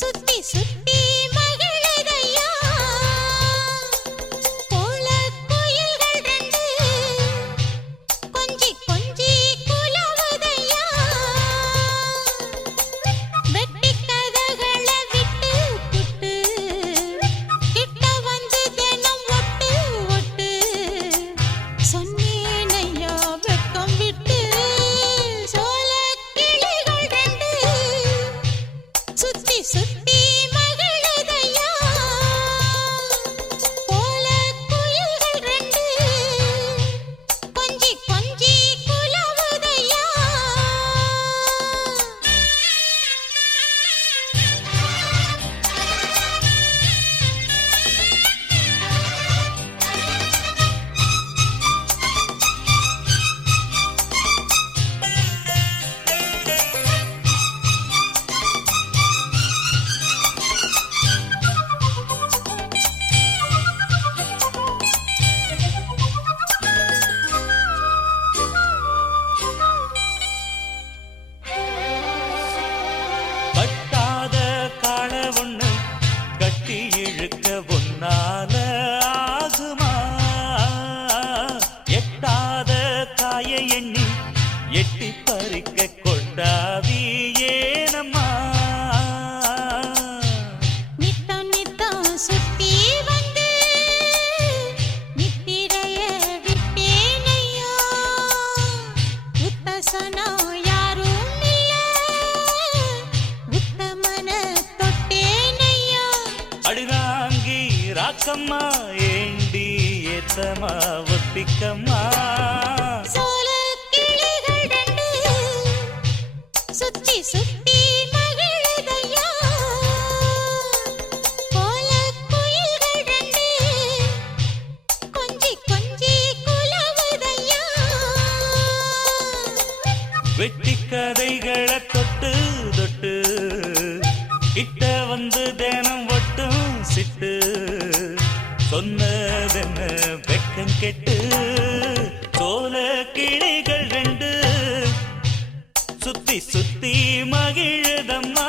சுத்தி சுத்தி மகிழுதையா போல கோயில்கள் ரெண்டு கொஞ்சி கொஞ்சி குலவுதையா வெட்டி கதகளை விட்டு புட்டு கிட்ட வந்து தினம் ஒட்டு ஒட்டு சொன்னேனையா வெக்கம் விட்டு சோல கிளிகள் ரெண்டு சுத்தி சுத்தி மகிழுதையா போல குயில்கள் ரெண்டு கொஞ்சி கொஞ்சி குலவுதையா கட்டாத காள ஒண்ணு கட்டி இழுக்க ஒன்னால ஆகுமா எட்டாத காய எண்ணி எட்டி பறிக்க கொண்டாவி ஏனம்மா நித்தம் நித்தம் சுத்தி வந்து நித்திரைய விட்டேனையா உத்தசனம் யாரும் இல்ல உத்தமன தொட்டேனையா அடிராங்கி ராக்கம்மா ஏண்டி ஏத்தமா ஒத்திக்கம்மா சோல கிளிகள் ரெண்டு சுத்தி சுத்தி மகிழுதையா போல குயில்கள் ரெண்டு கொஞ்சி கொஞ்சி குலவுதையா வெட்டி கதைகளை தொட்டு தொட்டு கிட்ட வந்து தினம் ஒட்டும் சிட்டு சொன்னதென்ன வெக்கம் கெட்டு சோல கிளிகள் ரெண்டு சுத்தி சுத்தி மகிழுதம்மா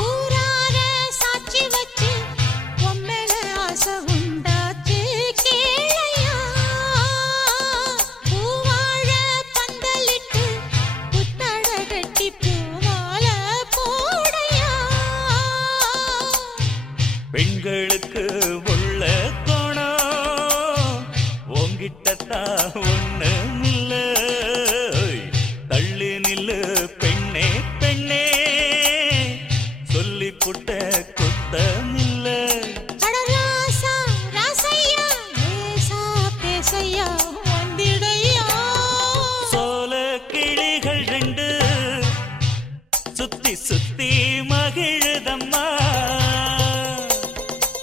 ஊரார சாட்சி வச்சு உம்மேல ஆசை உண்டாச்சு கேளையா பூவாழ பந்தலிட்டு புத்தட கட்டி பூமால போடையா பெண்களுக்கு உள்ள கோணம் உங்கிட்டத்தா ஒண்ணுமில்ல தள்ளி நில்லு பெண்ணே பெண்ணே சொல்லி புட்ட குத்தமில்ல அடராசா ராசையா ஏசா பேசையா வந்திடையா சோல கிளிகள் ரெண்டு சுத்தி சுத்தி மகிழுதம்மா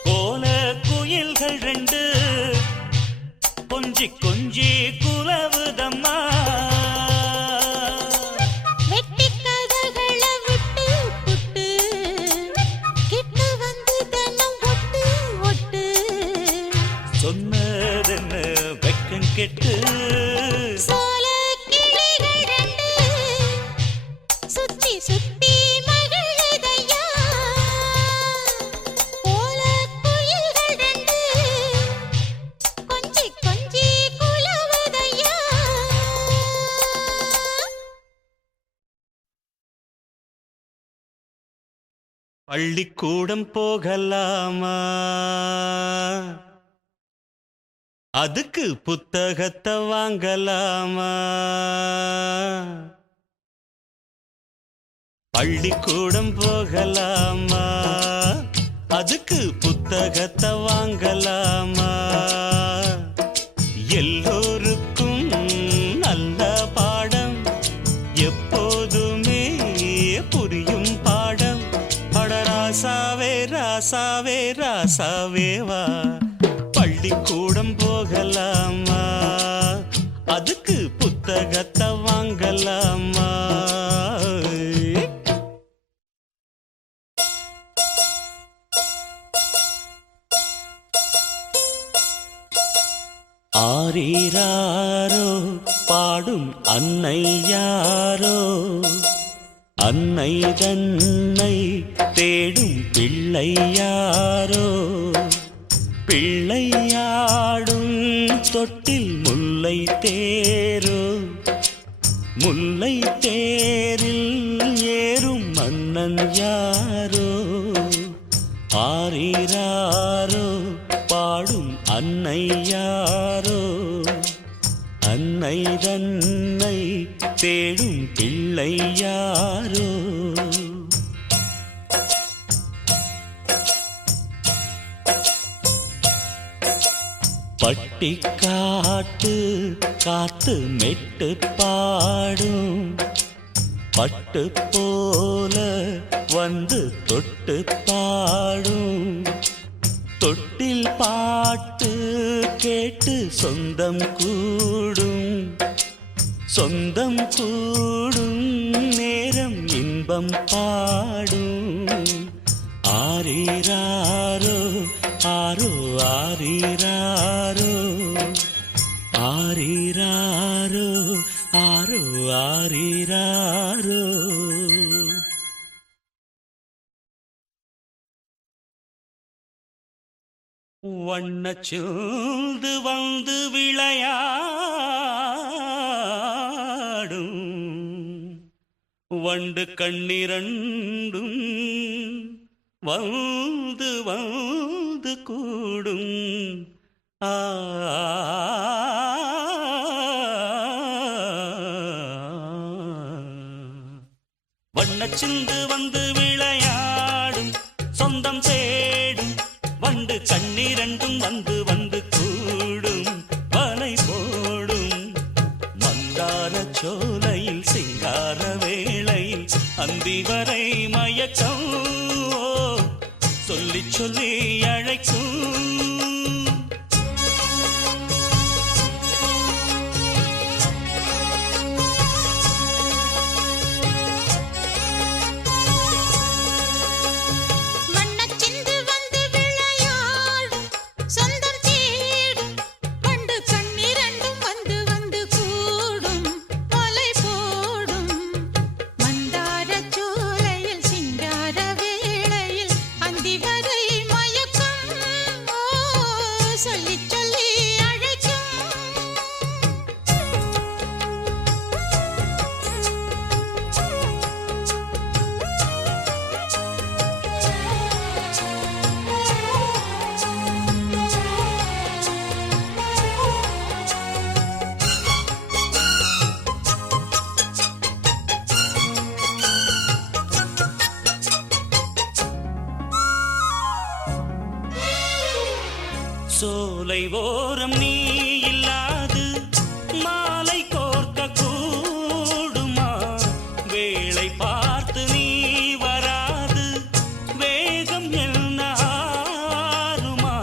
போல குயில்கள் ரெண்டு கொஞ்சி கொஞ்சி குலவுதம்மா வெட்டி கதகளை விட்டு புட்டு கிட்ட வந்து தினம் ஒட்டு ஒட்டு சொன்னதென்ன வெக்கம் கெட்டு சோல கிளிகள் ரெண்டு சுத்தி சுத்தி மகிழுதையா போல குயில்கள் ரெண்டு கொஞ்சி கொஞ்சி குலவுதையா பள்ளிக்கூடம் போகலாமா அதுக்கு புத்தகத்தை வாங்கலாமா பள்ளிக்கூடம் போகலாமா அதுக்கு புத்தகத்தை வாங்கலாமா எல்லோருக்கும் நல்ல பாடம் எப்போதுமே புரியும் பாடம் அடரா ராசாவே ராசாவே ராசாவே வா பள்ளிக்கூடம் போகலாமா அதுக்கு புத்தகத்தை வாங்கலாமா ஆரீராரோ பாடும் அன்னை யாரோ அன்னை தன்னை தேடும் பிள்ளை யாரோ பிள்ளையாடும் தொட்டில் முல்லை தேரோ முல்லை தேரில் ஏறும் மன்னன் யாரோ ஆரீராரோ பாடும் அன்னை யாரோ அன்னை தன்னை தேடும் பிள்ளை யாரோ பட்டிக்காட்டு காத்து மெட்டு பாடும் பட்டு போல வந்து தொட்டு பாடும் தொட்டில் பாட்டு கேட்டு சொந்தம் கூடும் சொந்தம் கூடும் நேரம் இன்பம் பாடும் ஆரீராரோ ஆரோ ஆரீராரோ ஆரீராரோ ஆரோ ஆரீராரோ வண்ணச்சூழ்ந்து வந்து விளையாடும் வண்டு கண்ணிரண்டும் வந்து வந்து கூடும் ஆ வண்ணச்சிந்து வந்து விளையாடும் சொந்தம் தேடும் வண்டு கண்ணிரண்டும் வந்து வந்து கூடும் வலை போடும் மந்தார சோலையில் சிங்கார வேளையில் அந்தி வரை மயக்கம் சொல்லி சொல்லி அழைக்கும் சோலை ஓரம் நீ இல்லாது மாலை கோர்க்க கூடுமா வேளை பார்த்து நீ வராது வேகம் என்ன ஆறுமா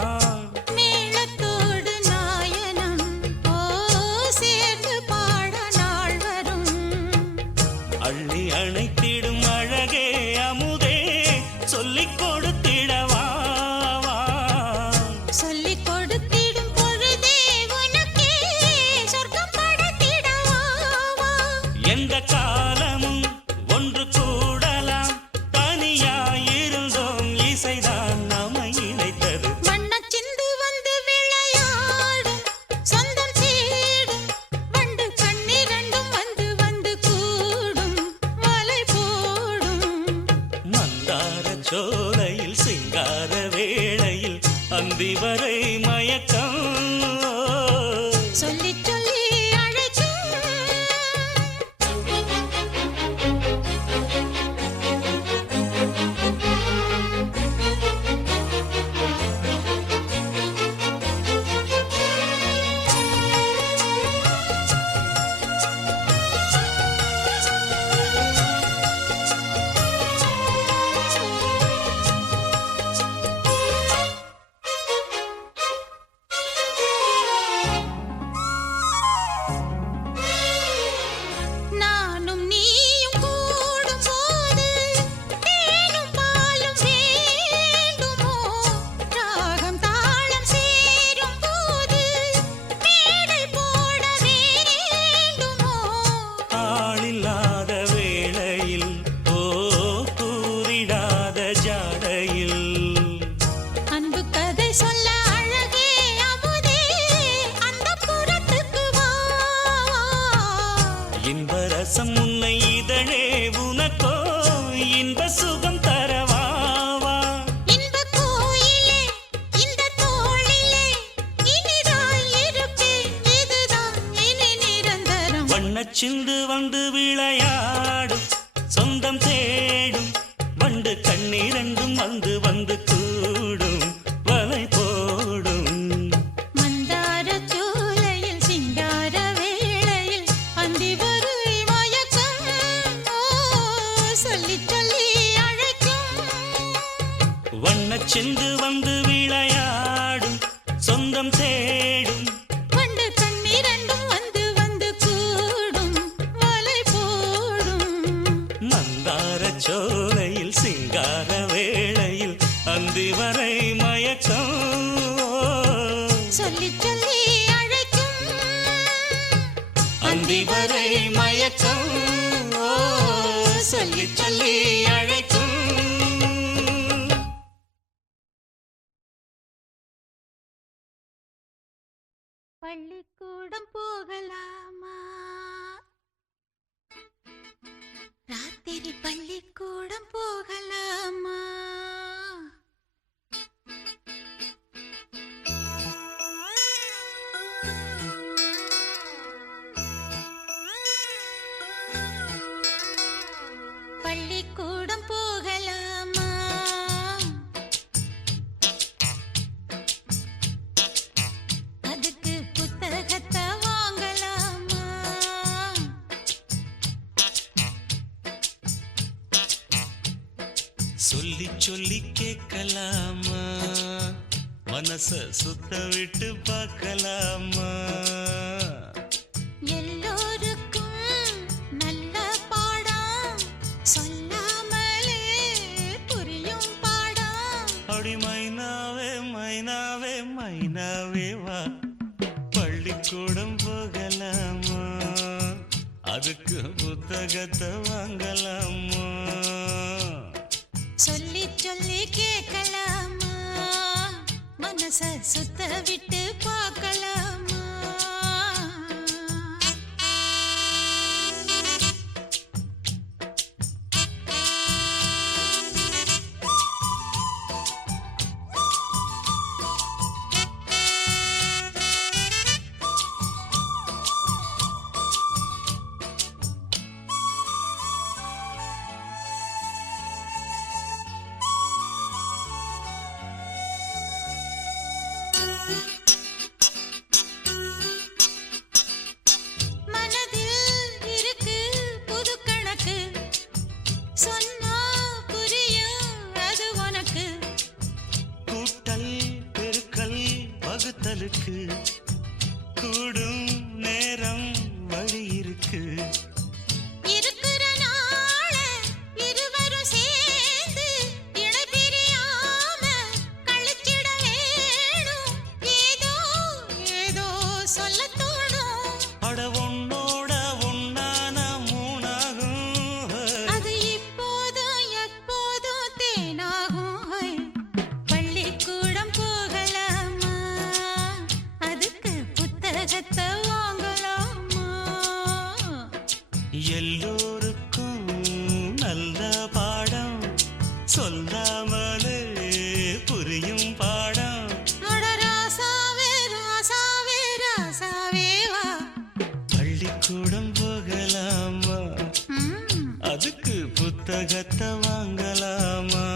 மேளத்தோடு நாயனம் ஓ சேர்ந்து பாட நாள் வரும் அள்ளி அணைத்திடும் அழகே அமுதே சொல்லிக் கொடுத்திடவா சொல்லிக் கொடுத்திடும் பொழுதே உனக்கே சொர்க்கம் படைத்திடவா எந்த காலமும் ஒன்று கூடலாம் தனியாயிருந்தோம் இசைதான் நம்மை இணைத்தது வண்ணச்சிந்து வந்து விளையாடும் சொந்தம் தேடும் வண்டு கண்ணிரண்டும் வந்து வந்து கூடும் வலை போடும் மந்தார சோலையில் சிங்கார வேளையில் அந்தி வரை மயக்கம் சொல்லி சொல்லி அழைக்கும் வந்து வந்து கூடும் வலை போடும் மந்தார சோலையில் சிங்கார வேளையில் அந்தி வரை மயக்கம் சொல்லி சொல்லி அழைக்கும் வண்ணச் சிந்து வந்து விளையாடும் சொந்தம் தேடும் வண்டு கண்ணீரண்டும் வந்து வந்து கூடும் வலை போடும் மந்தார சோலையில் சிங்கார வேளையில் அந்தி வரை மயக்கம் சொல்லி சொல்லி அழைக்கும் அந்தி வரை மயக்கம் சொல்லி சொல்லி அழைக்கும் பள்ளிக்கூடம் போகலாமா ராத்திரி பள்ளிக்கூடம் போகலாமா பள்ளிக்கூடம் போகலாமா அதுக்கு புத்தகத்தை வாங்கலாமா சொல்லி சொல்லி கேட்கலாமா மனச சுத்த விட்டு பார்க்கலாமா எல்லோருக்கும் நல்ல பாடம் சொல்லாமலே புரியும் பாடம் அடி மைனாவே மைனாவே மைனாவே வா பள்ளிக்கூடம் போகலாமா அதுக்கு புத்தகத்தை வாங்கலாமா சொல்லி சொல்லி கேட்கலாமா மனச சுத்த விட்டு பார்க்கலாமா மனதில் இருக்கு புது கணக்கு சொன்னா புரியும் அது உனக்கு கூட்டல் பெருக்கல் வகுத்தலுக்கு கூடும் நேரம் வழி இருக்கு இருக்கிற நாள இருவரும் சேர்ந்து இணை பிரியாம கழிச்சிட வேணும் ஏதோ ஏதோ சொல்ல தோணும் அட உன்னோட ஒன்னான மூணாகும் அது இப்போதும் எப்போதும் தேனாகும் பள்ளிக்கூடம் போகலாமா அதுக்கு புத்தகத்தை வாங்கலாமா எல்லோருக்கும் நல்ல பாடம் சொல்லாமலே புரியும் பாடம் அட ராசாவே ராசாவே ராசாவே வா பள்ளிக்கூடம் போகலாமா ம். அதுக்கு புத்தகத்தை வாங்கலாமா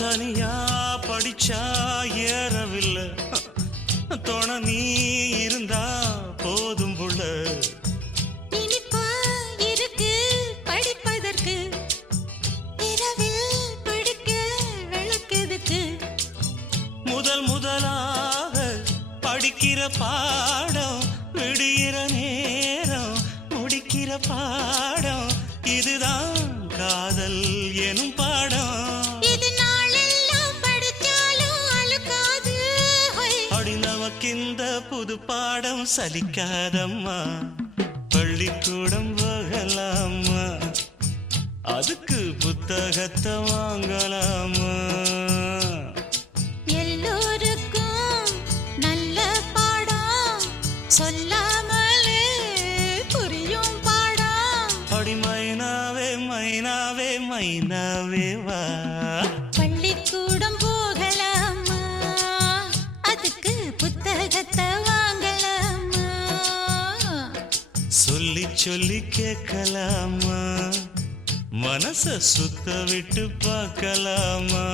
தனியா படிச்சா ஏறவில்லை துணை நீ இருந்தா போதும் புள்ள இனிப்பா இருக்கு படிப்பதற்கு இரவில் படிக்க விளக்குதுக்கு முதல் முதலாக படிக்கிற பாடம் விடுகிற நேரம் முடிக்கிற பாடம் இதுதான் காதல் எனும் பாடம் இது நாளெல்லாம் படிச்சாலும் அழுக்காது ஹொய். அடி நமக்கிந்த புது புது பாடம் சலிக்காதம்மா பள்ளிக்கூடம் போகலாமா அதுக்கு புத்தகத்தை வாங்கலாமா எல்லோருக்கும் நல்ல பாடம் சொல்லாமலே புரியும் பாடம் அடி மைனாவே மைனாவே மைனாவே வா பள்ளிக்கூடம் போகலாமா அதுக்கு புத்தகத்தை வாங்கலாமா சொல்லி சொல்லி கேட்கலாமா மனச சுத்த விட்டு பார்க்கலாமா